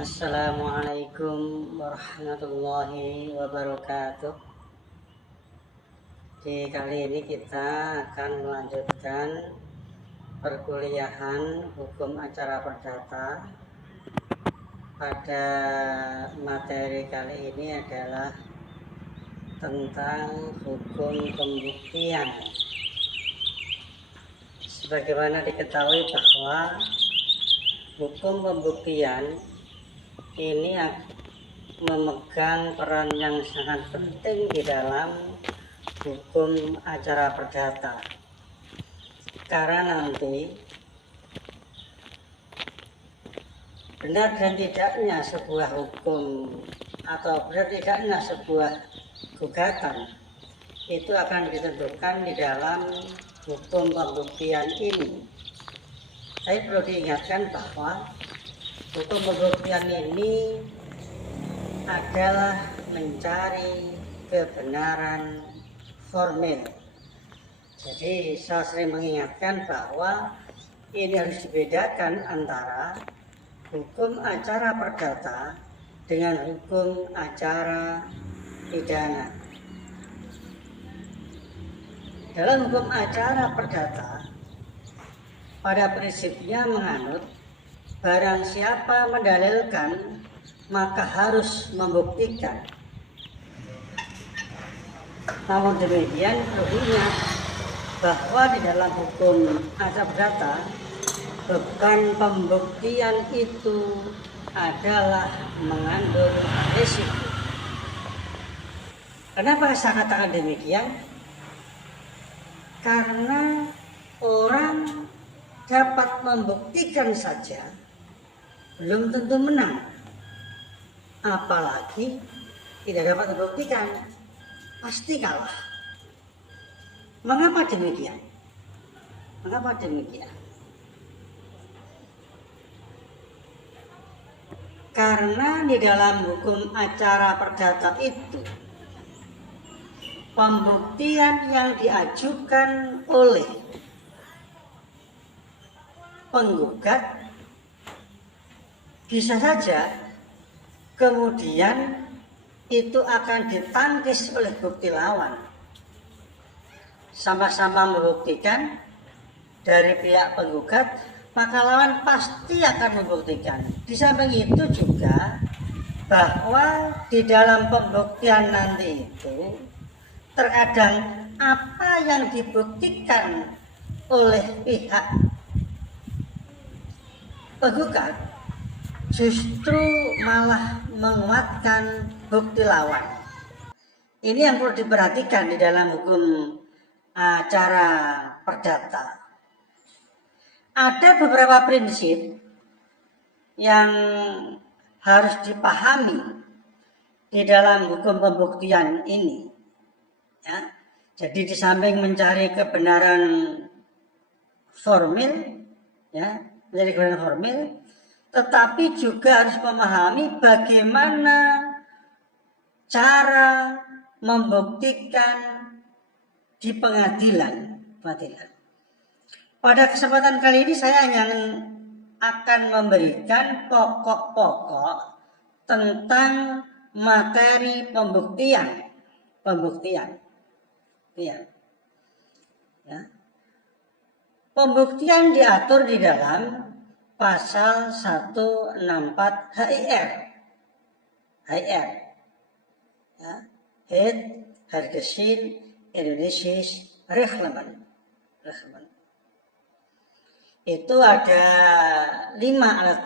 Assalamualaikum warahmatullahi wabarakatuh. Di kali ini kita akan melanjutkan perkuliahan hukum acara perdata. Pada materi kali ini adalah tentang hukum pembuktian. Sebagaimana diketahui bahwa hukum pembuktian ini memegang peran yang sangat penting di dalam hukum acara perdata, karena nanti benar dan tidaknya sebuah hukum atau benar tidaknya sebuah gugatan itu akan ditentukan di dalam hukum pembuktian ini. Saya perlu diingatkan bahwa hukum pembuktian ini adalah mencari kebenaran formil. Jadi saya sering mengingatkan bahwa ini harus dibedakan antara hukum acara perdata dengan hukum acara pidana. Dalam hukum acara perdata, pada prinsipnya menganut barang siapa mendalilkan maka harus membuktikan. Namun demikian perlu diingat bahwa di dalam hukum acara perdata beban pembuktian itu adalah mengandung risiko. Kenapa saya katakan demikian? Karena orang dapat membuktikan saja belum tentu menang, apalagi tidak dapat membuktikan pasti kalah. Mengapa demikian? Karena di dalam hukum acara perdata itu pembuktian yang diajukan oleh penggugat bisa saja kemudian itu akan ditangkis oleh bukti lawan. Sama-sama membuktikan dari pihak penggugat, maka lawan pasti akan membuktikan. Di samping itu juga bahwa di dalam pembuktian nanti itu terkadang apa yang dibuktikan oleh pihak penggugat justru malah menguatkan bukti lawan. Ini yang perlu diperhatikan di dalam hukum acara perdata. Ada beberapa prinsip yang harus dipahami di dalam hukum pembuktian ini. Ya. Jadi di samping mencari kebenaran formil, mencari kebenaran formil, tetapi juga harus memahami bagaimana cara membuktikan di pengadilan. Pada kesempatan kali ini saya hanya akan memberikan pokok-pokok tentang materi pembuktian. Ya. Pembuktian diatur di dalam pasal 164 HIR. Ya. Het Hargesin Indonesisch Reglement. Itu ada 5 alat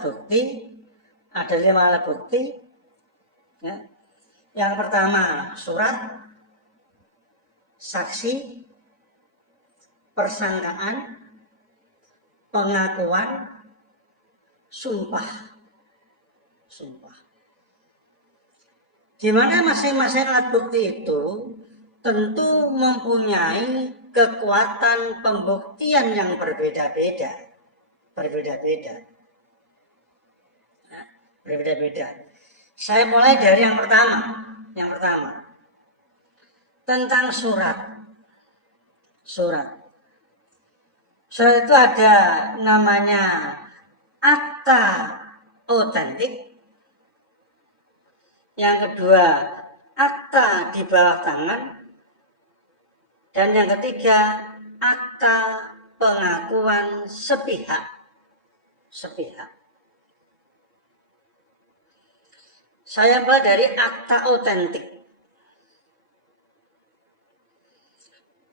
bukti. Ya. Yang pertama surat, saksi, persangkaan, pengakuan, sumpah. Di mana masing-masing alat bukti itu tentu mempunyai kekuatan pembuktian yang berbeda-beda. Saya mulai dari yang pertama. Tentang surat. Surat itu ada namanya akta otentik, yang kedua akta di bawah tangan, dan yang ketiga akta pengakuan sepihak. Saya mulai dari akta otentik.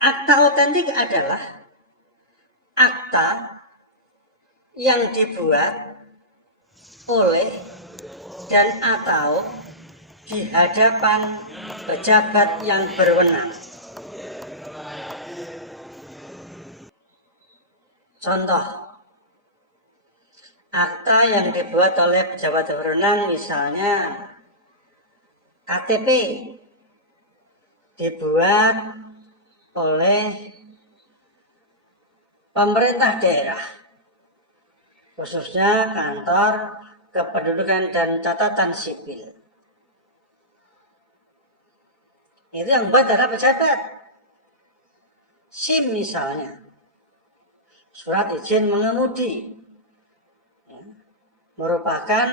Akta otentik adalah akta yang dibuat oleh dan atau di hadapan pejabat yang berwenang. Contoh, akta yang dibuat oleh pejabat berwenang misalnya KTP dibuat oleh pemerintah daerah, khususnya kantor kependudukan dan catatan sipil. Itu yang buat adalah pejabat. SIM misalnya, surat izin mengemudi, merupakan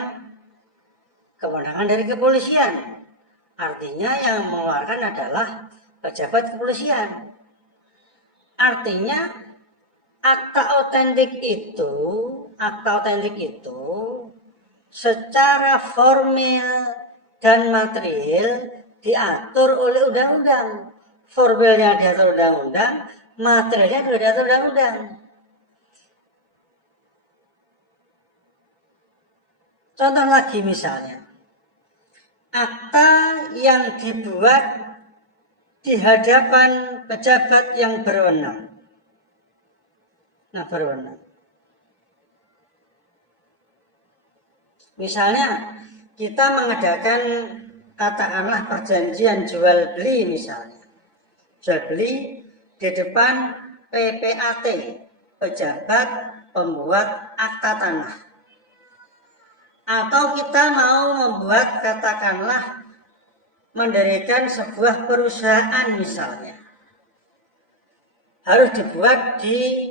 kewenangan dari kepolisian. Artinya yang mengeluarkan adalah pejabat kepolisian. Artinya akta otentik itu secara formil dan material diatur oleh undang-undang. Formilnya diatur undang-undang, materialnya juga diatur undang-undang. Contoh lagi misalnya, akta yang dibuat di hadapan pejabat yang berwenang. Misalnya kita mengadakan katakanlah perjanjian jual beli misalnya. Jual beli di depan PPAT, pejabat pembuat akta tanah. Atau kita mau membuat katakanlah mendirikan sebuah perusahaan misalnya. Harus dibuat di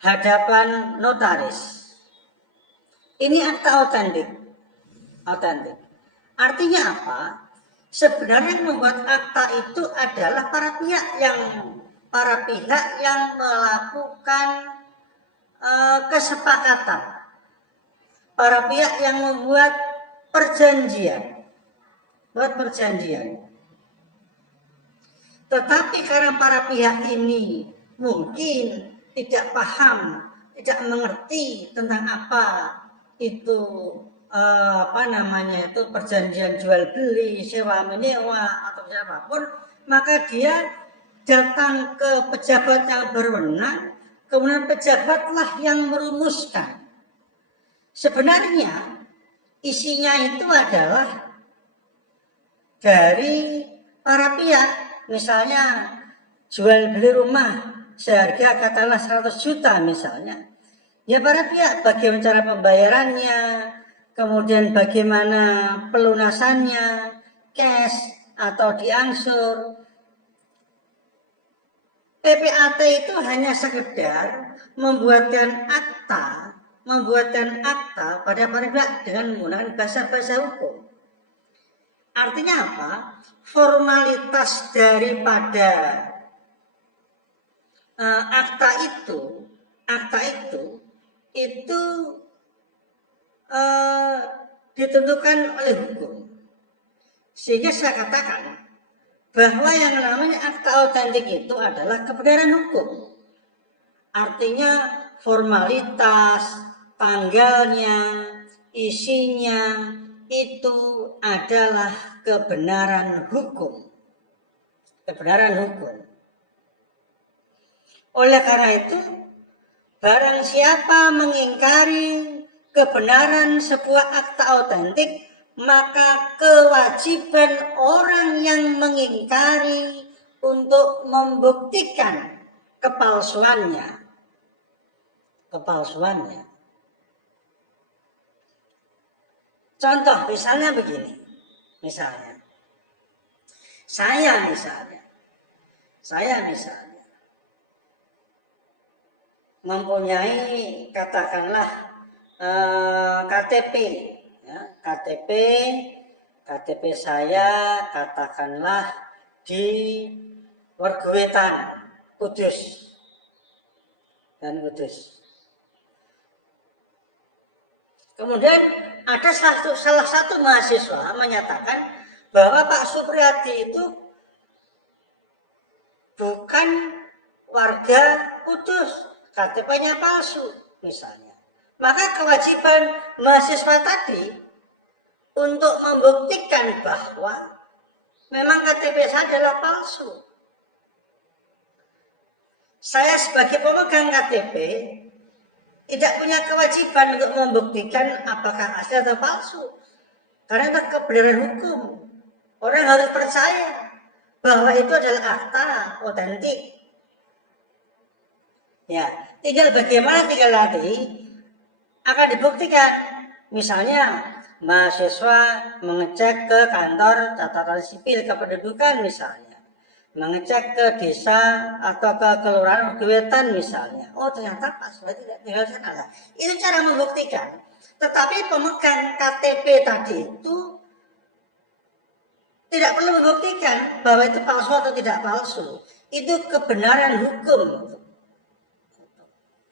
hadapan notaris. Ini akta otentik. Artinya apa? Sebenarnya yang membuat akta itu adalah para pihak yang melakukan kesepakatan. Para pihak yang membuat perjanjian. Tetapi karena para pihak ini mungkin tidak paham, tidak mengerti tentang apa itu perjanjian jual beli, sewa menyewa atau siapapun, maka dia datang ke pejabat yang berwenang, kemudian pejabatlah yang merumuskan. Sebenarnya isinya itu adalah dari para pihak. Misalnya jual beli rumah seharga katakanlah 100 juta misalnya. Ya para pihak, bagaimana cara pembayarannya, kemudian bagaimana pelunasannya, cash atau diangsur. PPAT itu hanya sekedar membuatkan akta pada para pihak dengan menggunakan bahasa hukum. Artinya apa? Formalitas daripada akta itu ditentukan oleh hukum. Sehingga saya katakan bahwa yang namanya akta otentik itu adalah kebenaran hukum. Artinya formalitas, tanggalnya, isinya itu adalah kebenaran hukum. Oleh karena itu, barang siapa mengingkari kebenaran sebuah akta otentik, maka kewajiban orang yang mengingkari untuk membuktikan kepalsuannya. Contoh misalnya begini. Saya mempunyai katakanlah KTP KTP saya katakanlah di Wergewetan, Kudus dan Kudus. Kemudian ada salah satu mahasiswa menyatakan bahwa Pak Supriyadi itu bukan warga Kudus, KTP-nya palsu misalnya. Maka kewajiban mahasiswa tadi untuk membuktikan bahwa memang KTP saya adalah palsu. Saya sebagai pemegang KTP tidak punya kewajiban untuk membuktikan apakah asli atau palsu. Karena itu kebenaran hukum. Orang harus percaya bahwa itu adalah akta otentik. Ya, tinggal bagaimana tinggal nanti akan dibuktikan. Misalnya mahasiswa mengecek ke kantor catatan sipil kependudukan misalnya, mengecek ke desa atau ke kelurahan Wergewetan misalnya. Oh ternyata pas, berarti tidak tinggal sana. Itu cara membuktikan. Tetapi pemegang KTP tadi itu tidak perlu membuktikan bahwa itu palsu atau tidak palsu. Itu kebenaran hukum.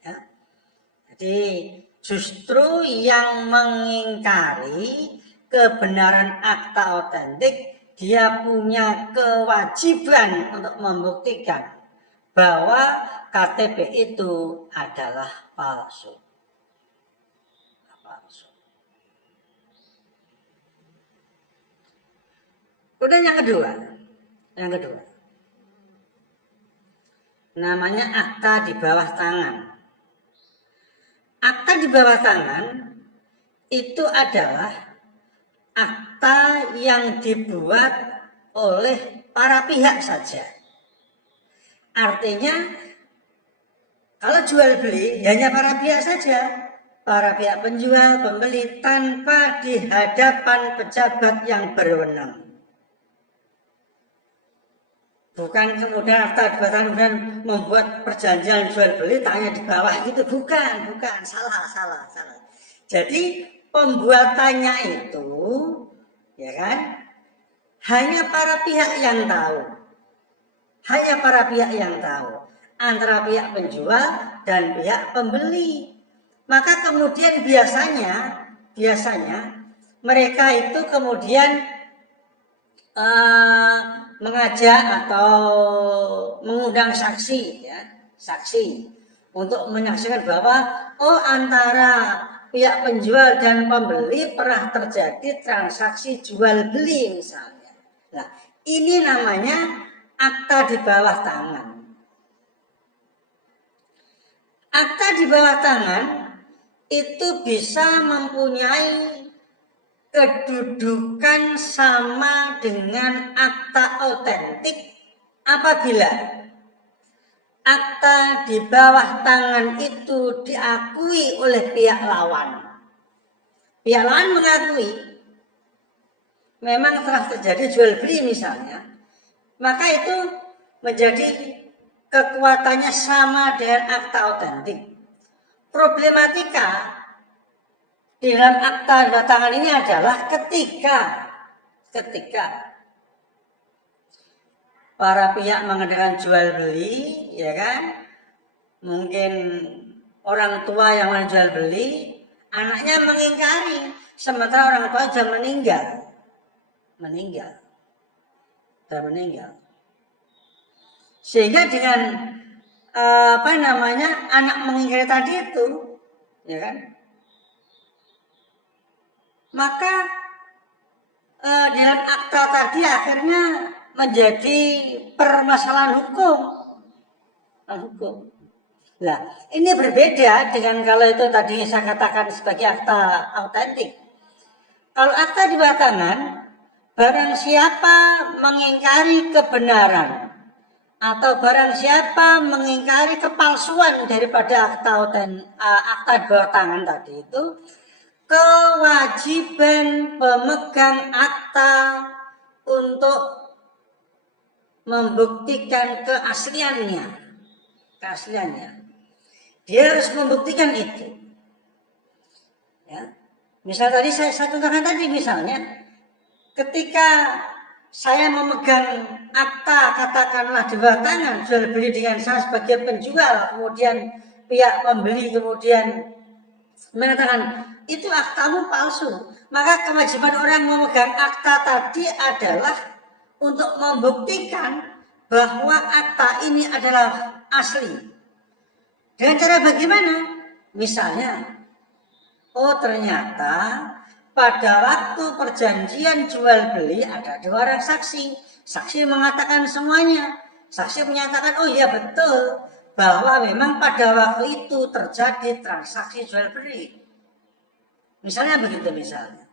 Ya. Jadi justru yang mengingkari kebenaran akta otentik, dia punya kewajiban untuk membuktikan bahwa KTP itu adalah palsu. Kemudian yang kedua, namanya akta di bawah tangan. Akta di bawah tangan itu adalah akta yang dibuat oleh para pihak saja. Artinya kalau jual beli hanya para pihak saja, para pihak penjual, pembeli, tanpa di hadapan pejabat yang berwenang. Bukan kemudian akta di bawah tangan kemudian membuat perjanjian jual beli tanya di bawah gitu, bukan, salah. Jadi pembuatannya itu, ya kan, hanya para pihak yang tahu, antara pihak penjual dan pihak pembeli. Maka kemudian biasanya mereka itu kemudian mengajak atau mengundang saksi untuk menyaksikan bahwa antara pihak penjual dan pembeli pernah terjadi transaksi jual beli misalnya. Nah, ini namanya akta di bawah tangan. Akta di bawah tangan itu bisa mempunyai kedudukan sama dengan akta otentik apabila akta di bawah tangan itu diakui oleh pihak lawan. Pihak lawan mengakui memang telah terjadi jual beli misalnya, maka itu menjadi kekuatannya sama dengan akta otentik. Problematika di dalam akta di bawah tangan ini adalah ketika para pihak mengadakan jual beli, ya kan, mungkin orang tua yang menjual beli, anaknya mengingkari, sementara orang tua sudah meninggal. Sehingga dengan anak mengingkari tadi itu, ya kan, maka dalam akta tadi akhirnya menjadi permasalahan hukum. Nah, ini berbeda dengan kalau itu tadi saya katakan sebagai akta otentik. Kalau akta di bawah tangan, barang siapa mengingkari kebenaran atau barang siapa mengingkari kepalsuan daripada akta di bawah tangan tadi itu, kewajiban pemegang akta untuk membuktikan keasliannya. Dia harus membuktikan itu. Ya. Misal tadi saya contohkan tadi misalnya, ketika saya memegang akta katakanlah di bawah tangan jual beli dengan saya sebagai penjual, kemudian pihak pembeli kemudian mengatakan itu aktamu palsu, maka kewajiban orang memegang akta tadi adalah untuk membuktikan bahwa akta ini adalah asli. Dengan cara bagaimana? Misalnya, oh ternyata pada waktu perjanjian jual beli ada 2 orang saksi. Saksi mengatakan semuanya. Saksi menyatakan, oh iya betul, bahwa memang pada waktu itu terjadi transaksi jual beli. Misalnya begitu misalnya.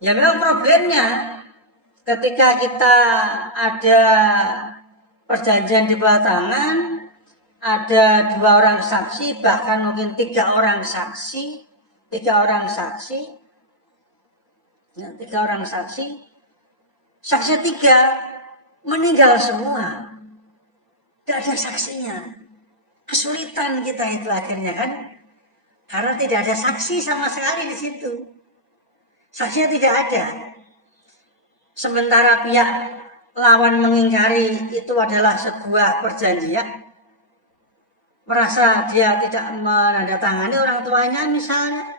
Ya memang problemnya ketika kita ada perjanjian di bawah tangan, ada 2 orang saksi, bahkan mungkin 3 orang saksi, 3 orang saksi, ya, 3 orang saksi, saksi 3 meninggal semua, tidak ada saksinya. Kesulitan kita itu akhirnya kan, karena tidak ada saksi sama sekali di situ, saksinya tidak ada. Sementara pihak lawan mengingkari itu adalah sebuah perjanjian, merasa dia tidak menandatangani orang tuanya misalnya,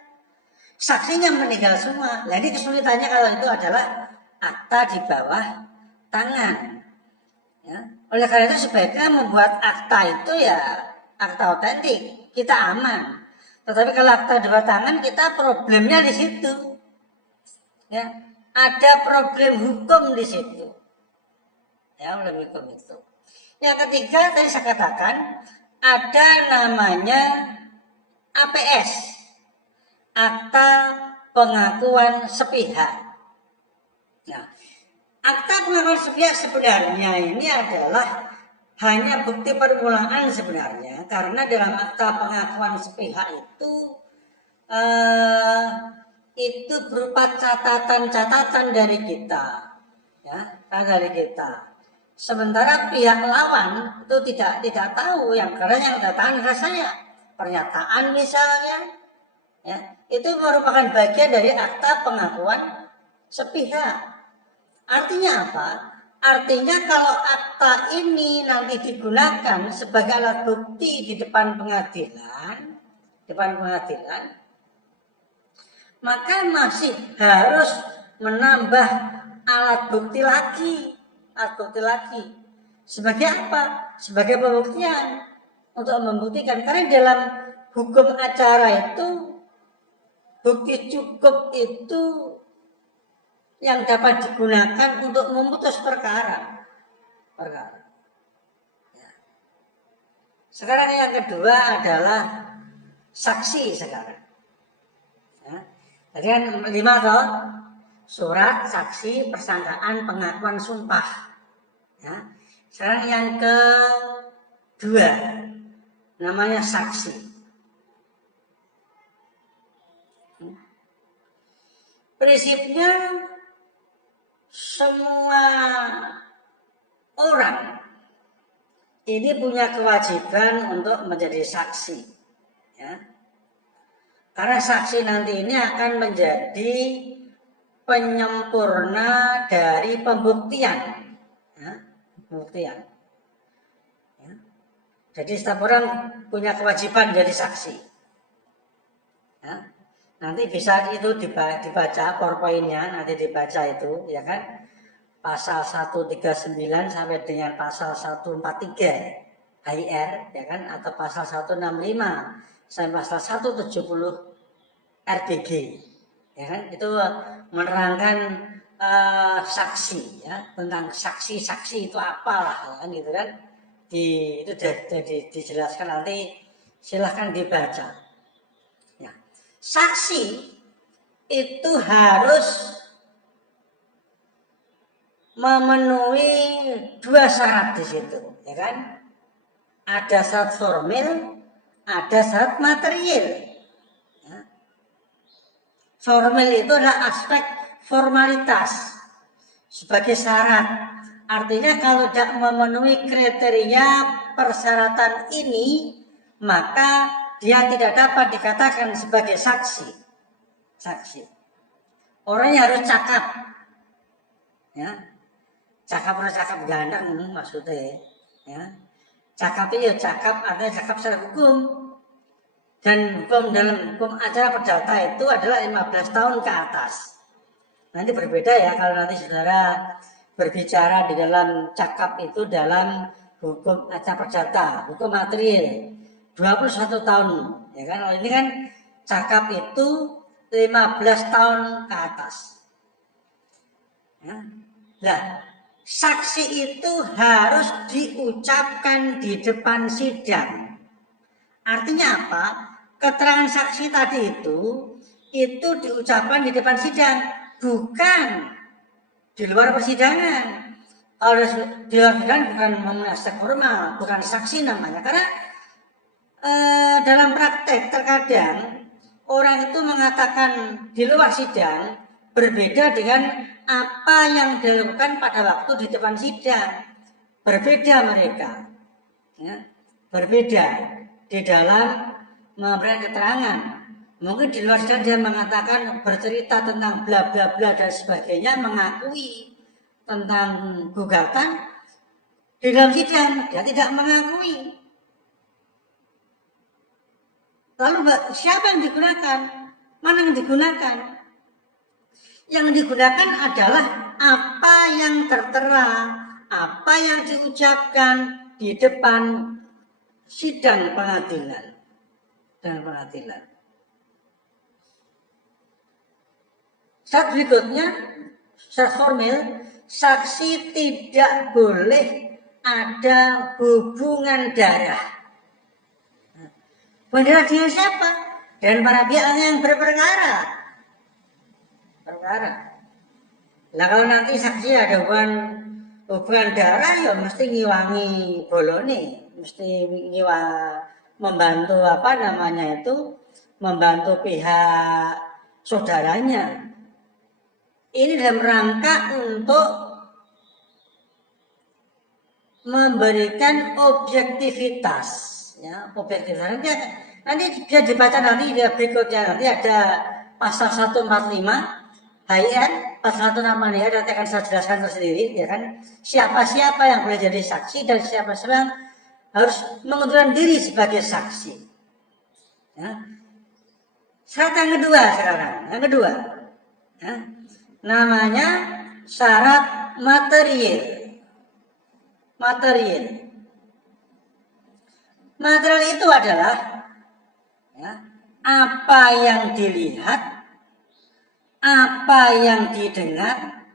saksinya meninggal semua. Jadi kesulitannya kalau itu adalah akta di bawah tangan. Ya. Oleh karena itu sebaiknya membuat akta itu ya akta otentik, kita aman. Tetapi kalau akta di bawah tangan kita problemnya di situ. Ya, ada problem hukum di situ. Ya, problem hukum itu. Yang ketiga tadi saya katakan ada namanya APS, akta pengakuan sepihak. Nah, akta pengakuan sepihak sebenarnya ini adalah hanya bukti permulaan sebenarnya, karena dalam akta pengakuan sepihak itu berupa catatan-catatan dari kita, ya, dari kita. Sementara pihak lawan itu tidak tahu, karena yang datang adalah saya, pernyataan misalnya, ya, itu merupakan bagian dari akta pengakuan sepihak. Artinya apa? Artinya kalau akta ini nanti digunakan sebagai alat bukti di depan pengadilan, maka masih harus menambah alat bukti lagi. Sebagai apa? Sebagai pembuktian, untuk membuktikan. Karena dalam hukum acara itu bukti cukup itu yang dapat digunakan untuk memutus perkara. Ya. Sekarang yang kedua adalah saksi sekarang. Ya. Jadi kan 5 toh, surat, saksi, persangkaan, pengakuan, sumpah. Ya. Sekarang yang kedua namanya saksi. Prinsipnya semua orang ini punya kewajiban untuk menjadi saksi, ya. Karena saksi nanti ini akan menjadi penyempurna dari pembuktian, ya. Pembuktian. Ya. Jadi setiap orang punya kewajiban jadi saksi. Ya. Nanti bisa itu dibaca PowerPoint-nya, nanti dibaca itu, ya kan? Pasal 139 sampai dengan pasal 143 HIR, ya kan? Atau pasal 165 sampai pasal 170 RBG, ya kan? Itu menerangkan saksi, ya, tentang saksi-saksi itu apalah, kan gitu kan? Itu dijelaskan, nanti silahkan dibaca. Ya. Saksi itu harus memenuhi 2 syarat di situ, ya kan? Ada syarat formil, ada syarat material. Ya. Formil itu adalah aspek formalitas sebagai syarat. Artinya kalau tidak memenuhi kriteria persyaratan ini, maka dia tidak dapat dikatakan sebagai saksi. Orangnya harus cakap, ya. Cakap ora cakap gandang maksudnya, ya. Cakap ya cakap artinya cakap secara hukum. Dan hukum dalam hukum acara perdata itu adalah 15 tahun ke atas. Nanti berbeda ya kalau nanti saudara berbicara di dalam cakap itu dalam hukum acara perdata, hukum material 21 tahun, ya kan? Kalau ini kan cakap itu 15 tahun ke atas. Ya. Nah, saksi itu harus diucapkan di depan sidang. Artinya apa? Keterangan saksi tadi itu diucapkan di depan sidang, bukan di luar persidangan. Kalau di luar persidangan bukan memunasab formal, bukan saksi namanya. Karena dalam praktek terkadang orang itu mengatakan di luar sidang berbeda dengan apa yang dilakukan pada waktu di depan sidang. Berbeda mereka, ya, berbeda di dalam memberikan keterangan. Mungkin di luar sidang dia mengatakan bercerita tentang bla bla bla dan sebagainya, mengakui tentang gugatan. Di dalam sidang dia tidak mengakui. Lalu siapa yang digunakan? Mana yang digunakan? Yang digunakan adalah apa yang tertera, apa yang diucapkan di depan sidang pengadilan dan pengadilan. Syarat berikutnya, syarat formil, saksi tidak boleh ada hubungan darah. Hubungan dengan siapa? Dan para pihak yang berperkara. Nah kalau nanti saksi ada hubungan darah, ya mesti ngiwangi bolone, mesti membantu apa namanya itu, membantu pihak saudaranya. Ini dalam rangka untuk memberikan objektivitas, ya, objektivitas. Nanti dia dibaca nanti dia berikutnya nanti ada pasal 145 HIN, pasal 165 nanti akan saya jelaskan tersendiri, ya kan? Siapa-siapa yang boleh jadi saksi dan siapa-siapa yang harus mengundurkan diri sebagai saksi. Ya. Syarat yang kedua sekarang, yang kedua, ya, namanya syarat material. Material itu adalah, ya, apa yang dilihat, apa yang didengar,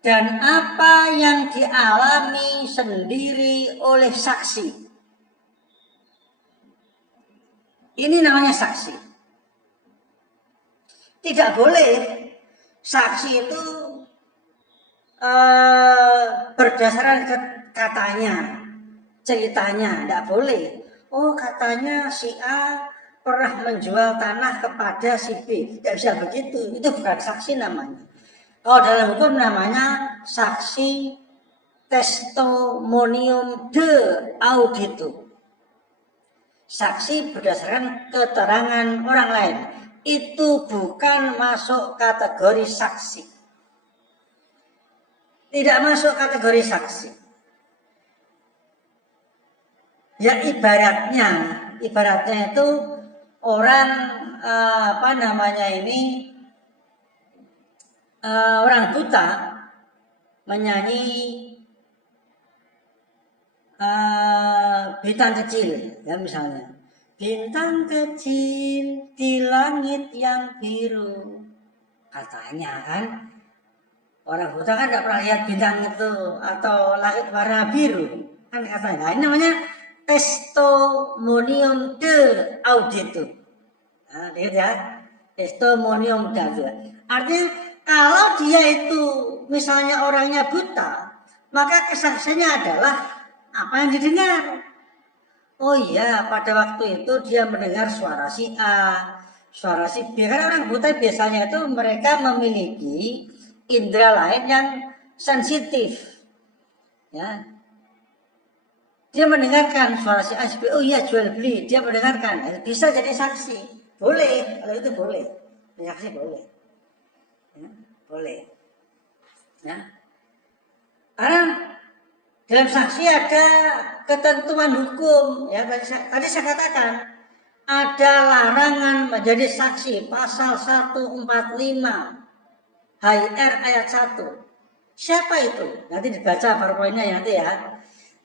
dan apa yang dialami sendiri oleh saksi. Ini namanya saksi. Tidak boleh saksi itu berdasarkan katanya, ceritanya, tidak boleh. Oh katanya si A pernah menjual tanah kepada si B, tidak bisa begitu, itu bukan saksi namanya. Kalau dalam hukum namanya saksi testimonium de auditu. Saksi berdasarkan keterangan orang lain, itu bukan masuk kategori saksi. Tidak masuk kategori saksi. Ya ibaratnya itu orang apa namanya ini orang buta menyanyi bintang kecil, ya misalnya bintang kecil di langit yang biru, katanya kan orang buta kan tidak pernah lihat bintang itu atau langit warna biru kan katanya. Nah, ini namanya testimonium de auditu. Nah, lihat ya, testimonium de auditu. Artinya kalau dia itu misalnya orangnya buta, maka kesaksiannya adalah apa yang didengar. Oh iya, pada waktu itu dia mendengar suara si A, suara si B. Karena orang buta biasanya itu mereka memiliki indera lain yang sensitif. Ya. Dia mendengarkan suara si A, si B. Oh iya, jual beli. Dia mendengarkan. Bisa jadi saksi. Boleh, kalau itu boleh. Saksi boleh. Ya, boleh. Ya. Karena dalam saksi ada ketentuan hukum, ya tadi saya katakan ada larangan menjadi saksi pasal 145 HIR ayat 1. Siapa itu? Nanti dibaca PowerPoint-nya nanti ya.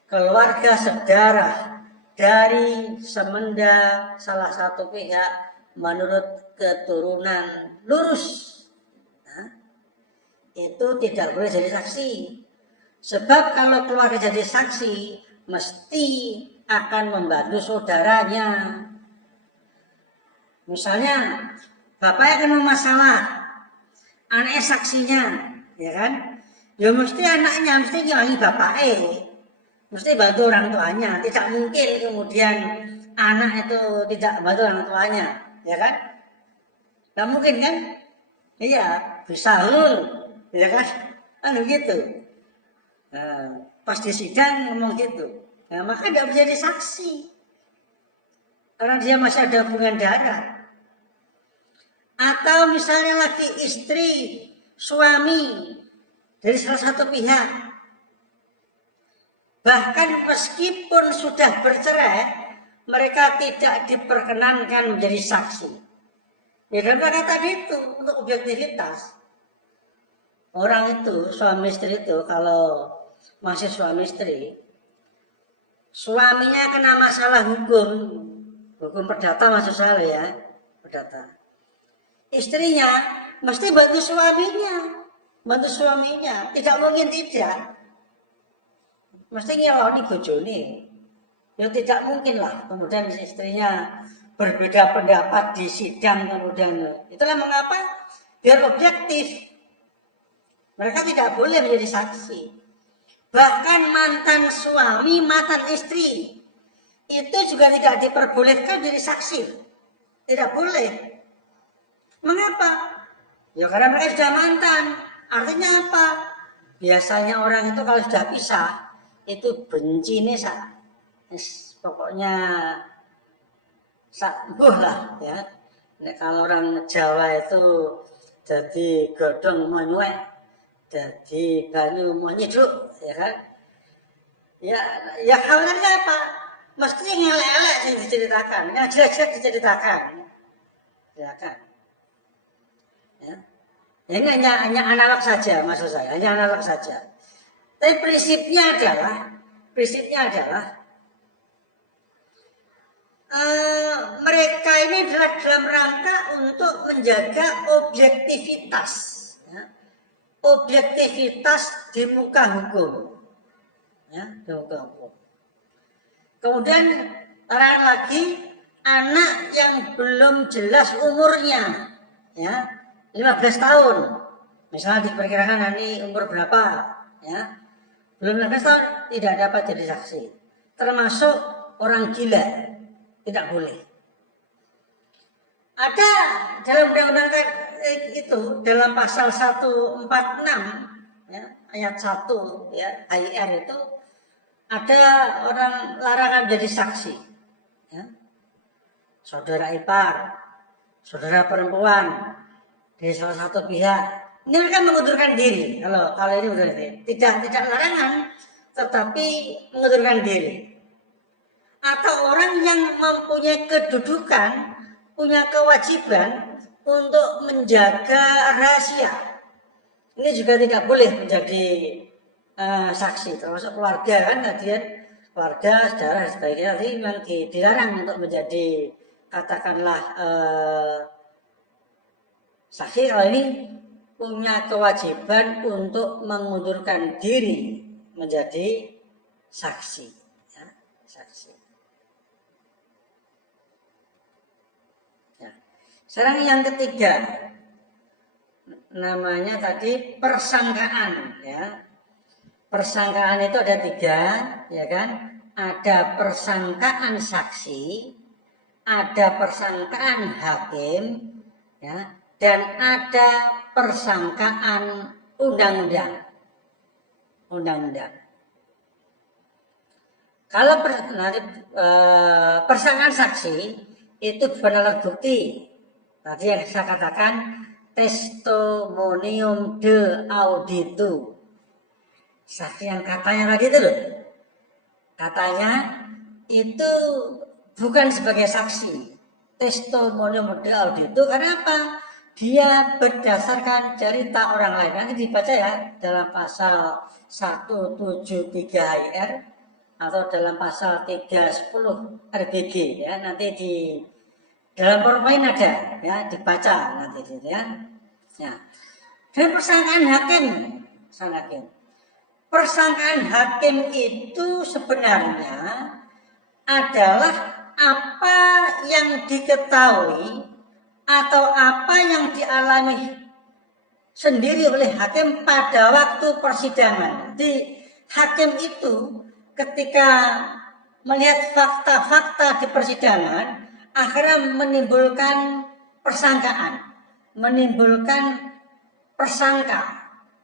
Keluarga sedarah dari semenda salah satu pihak menurut keturunan lurus. Nah, itu tidak boleh jadi saksi. Sebab kalau keluarga jadi saksi, mesti akan membantu saudaranya. Misalnya, bapaknya kena masalah, anaknya saksinya, ya kan? Ya mesti anaknya, mesti ngilangi bapaknya, mesti bantu orang tuanya. Tidak mungkin kemudian anak itu tidak bantu orang tuanya, ya kan? Tidak mungkin kan? Iya, bisa ya kan? Kan begitu. Nah, pas di sidang ngomong gitu, nah, maka tidak bisa jadi saksi karena dia masih ada hubungan darah. Atau misalnya lagi istri, suami dari salah satu pihak, bahkan meskipun sudah bercerai, mereka tidak diperkenankan menjadi saksi. Ya dalam kata tadi itu untuk objektivitas. Orang itu, suami istri itu kalau masih suami istri, suaminya kena masalah hukum perdata maksud saya ya, perdata. Istrinya mesti bantu suaminya, tidak mungkin tidak. Mesti ngeloni bojone. Ya tidak mungkin lah kemudian istrinya berbeda pendapat di sidang kemudian. Itulah mengapa biar objektif. Mereka tidak boleh menjadi saksi. Bahkan mantan suami, mantan istri itu juga tidak diperbolehkan menjadi saksi. Tidak boleh. Mengapa? Ya karena mereka sudah mantan. Artinya apa? Biasanya orang itu kalau sudah pisah itu benci nih pokoknya buh lah ya. Nah, kalau orang Jawa itu jadi godong menyuek, jadi banyu menyiduk, ya kan? Ya khawatirnya apa? Mesti ngelek-elek yang diceritakan, yang jelek-jelek diceritakan, ya kan? Ya. Ini hanya analog saja maksud saya, hanya analog saja. Tapi prinsipnya adalah mereka ini adalah dalam rangka untuk menjaga objektivitas, ya. Objektivitas di muka hukum, ya, di muka hukum. Kemudian larangan lagi anak yang belum jelas umurnya, ya, 15 tahun, misalnya diperkirakan nanti umur berapa, ya, belum 15 tahun tidak dapat jadi saksi, termasuk orang gila, tidak boleh. Ada dalam undang-undang itu dalam pasal 146 ya, ayat 1 ya, HIR itu ada orang larangan jadi saksi, ya. Saudara ipar, saudara perempuan dari salah satu pihak, ini mereka mengundurkan diri. Kalau ini udah tidak larangan, tetapi mengundurkan diri. Atau orang yang mempunyai kedudukan, punya kewajiban untuk menjaga rahasia, ini juga tidak boleh menjadi saksi, termasuk keluarga kan, keluarga, saudara, sebagainya nanti memang dilarang untuk menjadi katakanlah saksi. Kalau ini punya kewajiban untuk mengundurkan diri menjadi saksi, ya, saksi. Ya. Sekarang yang ketiga, namanya tadi persangkaan, ya. Persangkaan itu ada 3, ya kan? Ada persangkaan saksi, ada persangkaan hakim, ya, dan ada persangkaan undang-undang. Kalau persangkaan saksi itu bukan alat bukti. Tadi yang saya katakan testimonium de auditu. Saksi yang katanya tadi itu loh, katanya itu bukan sebagai saksi, testimonium de audito. Karena apa? Dia berdasarkan cerita orang lain. Nanti dibaca ya dalam pasal 173 HIR atau dalam pasal 310 RBG ya, nanti di dalam poin ada ya, dibaca nanti ya. Ya. Dan persangkaan hakim, persangkaan hakim itu sebenarnya adalah apa yang diketahui atau apa yang dialami sendiri oleh hakim pada waktu persidangan. Jadi hakim itu ketika melihat fakta-fakta di persidangan akhirnya menimbulkan persangkaan, menimbulkan persangka.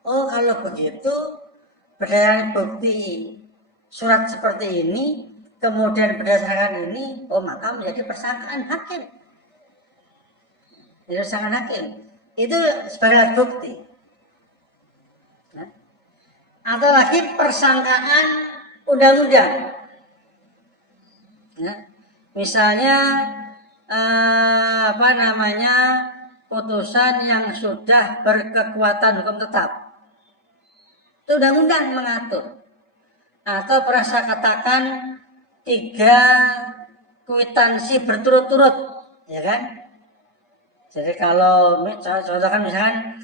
Oh, kalau begitu berdasarkan bukti surat seperti ini, kemudian berdasarkan ini, oh maka menjadi persangkaan hakim. Jadi persangkaan hakim itu sebagai bukti. Nah, atau lagi persangkaan undang-undang. Nah, misalnya putusan yang sudah berkekuatan hukum tetap, itu undang-undang mengatur. Atau pernah saya katakan 3 kwitansi berturut-turut, ya kan? Jadi kalau contohkan misalkan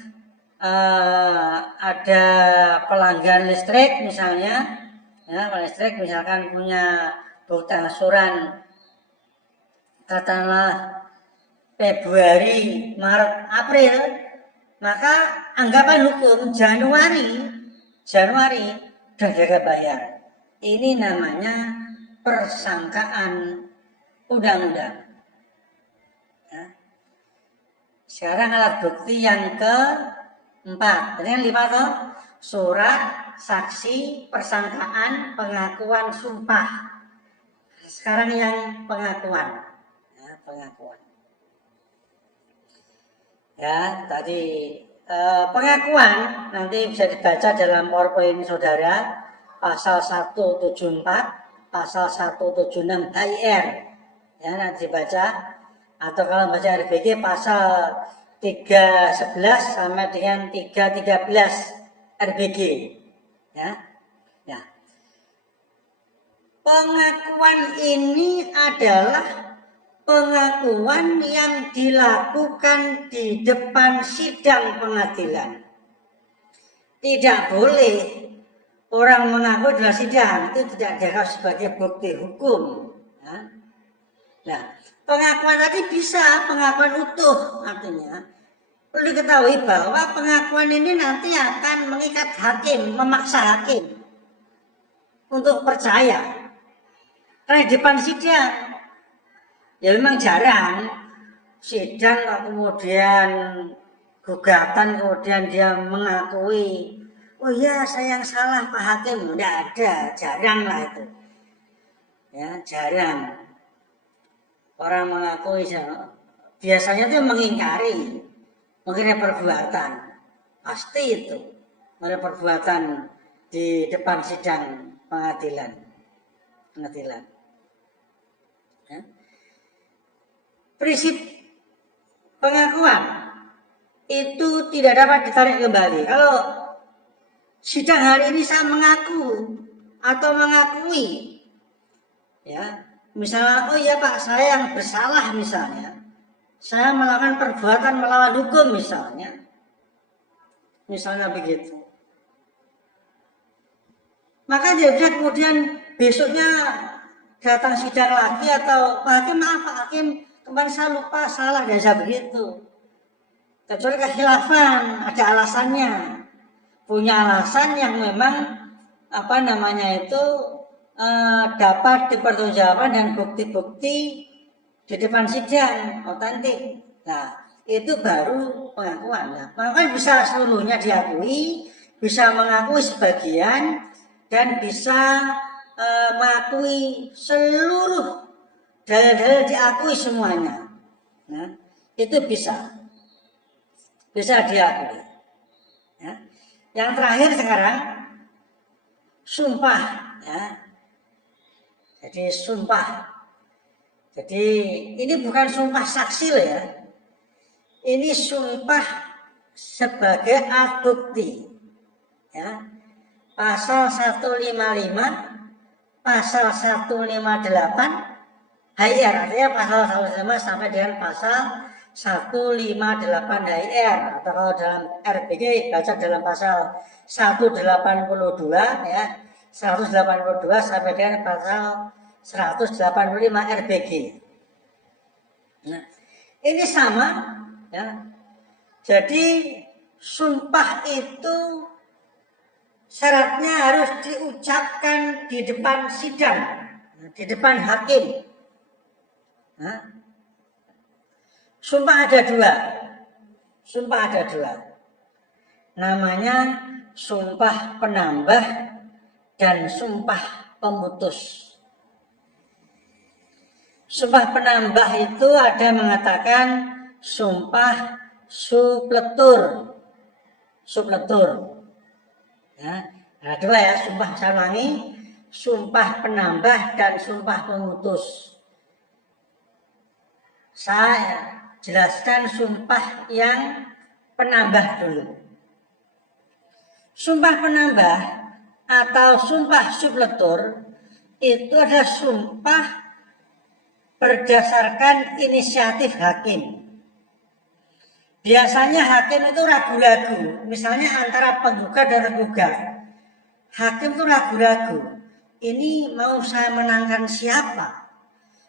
ada pelanggan listrik misalnya, ya listrik misalkan punya bukti angsuran katakanlah Februari, Maret, April, maka anggapan hukum Januari sudah gagal bayar. Ini namanya persangkaan undang-undang. Ya. Sekarang alat bukti yang keempat, ini yang 5 toh, surat, saksi, persangkaan, pengakuan, sumpah. Sekarang yang pengakuan, ya, pengakuan. Ya, tadi pengakuan nanti bisa dibaca dalam PowerPoint saudara, pasal 174, pasal 176 HIR. Ya, nanti dibaca. Atau kalau baca RBG pasal 311 sampai dengan 313 RBG. Ya. Ya. Pengakuan ini adalah pengakuan yang dilakukan di depan sidang pengadilan. Tidak boleh orang mengaku dalam sidang, itu tidak dianggap sebagai bukti hukum. Nah, pengakuan tadi bisa pengakuan utuh, artinya perlu diketahui bahwa pengakuan ini nanti akan mengikat hakim, memaksa hakim untuk percaya. Karena di depan sidang, ya memang jarang sidang kemudian gugatan kemudian dia mengakui, oh iya saya yang salah Pak Hakim. Tidak ada, jarang lah itu. Ya, jarang orang mengakui. Biasanya itu mengingkari perbuatan, pasti itu perbuatan di depan sidang pengadilan. Ya. Prinsip pengakuan itu tidak dapat ditarik kembali. Kalau sidang hari ini saya mengaku atau mengakui, ya misalnya, oh iya Pak saya yang bersalah misalnya, saya melakukan perbuatan melawan hukum misalnya begitu, maka dia bisa kemudian besoknya datang sidang lagi atau Pak Hakim maaf Pak Hakim kemarin saya lupa salah dan saya begitu. Kecuali kekhilafan, ada alasannya, punya alasan yang memang dapat dipertanggungjawabkan dan bukti-bukti di depan sidang otentik. Nah, itu baru pengakuan. Nah, pengakuan bisa seluruhnya diakui, bisa mengakui sebagian, dan bisa mengakui seluruh dalil-dalil diakui semuanya. Nah, itu bisa diakui. Ya. Yang terakhir sekarang sumpah, ya. Jadi sumpah. Jadi ini bukan sumpah saksi loh ya. Ini sumpah sebagai alat bukti. Ya. Pasal 155, pasal 158 HIR, artinya pasal 155 sampai dengan pasal 158 HIR, atau kalau dalam RPG baca dalam pasal 182 ya, 182 sampai dengan pasal 185 RPG. Nah, ini sama ya. Jadi sumpah itu syaratnya harus diucapkan di depan sidang, di depan hakim. Nah, sumpah ada dua. Sumpah ada dua. Namanya sumpah penambah dan sumpah pemutus. Sumpah penambah itu ada mengatakan sumpah supletur. Supletur. Ya, ada dua ya, sumpah saya ulangi, sumpah penambah dan sumpah pemutus. Saya jelaskan sumpah yang penambah dulu. Sumpah penambah atau sumpah supletur itu adalah sumpah berdasarkan inisiatif hakim. Biasanya hakim itu ragu-ragu, misalnya antara penggugat dan tergugat. Hakim itu ragu-ragu, ini mau saya menangkan siapa?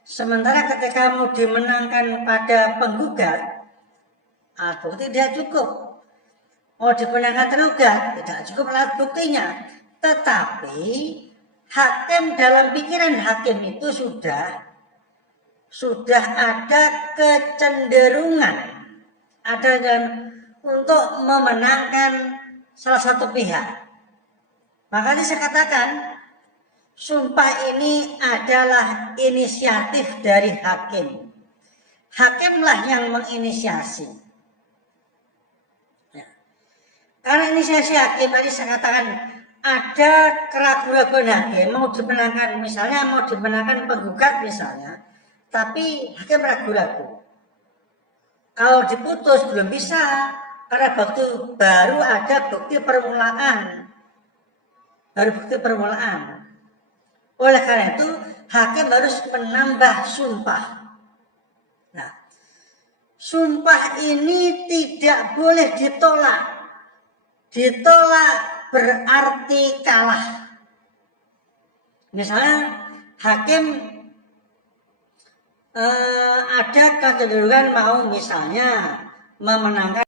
Sementara ketika mau dimenangkan pada penggugat, alat bukti tidak cukup. Mau dimenangkan tergugat, tidak cukup alat buktinya. Tetapi hakim, dalam pikiran hakim itu sudah ada kecenderungan untuk memenangkan salah satu pihak. Makanya saya katakan sumpah ini adalah inisiatif dari hakim. Hakimlah yang menginisiasi. Ya. Karena inisiasi hakim tadi saya katakan ada keraguan-keraguan hakim mau dimenangkan, misalnya mau dimenangkan penggugat misalnya, tapi hakim ragu-ragu. Kalau diputus belum bisa, karena baru ada bukti permulaan. Baru bukti permulaan. Oleh karena itu, hakim harus menambah sumpah. Nah, sumpah ini tidak boleh ditolak. Ditolak berarti kalah. Misalnya, hakim ada kecenderungan mau misalnya memenangkan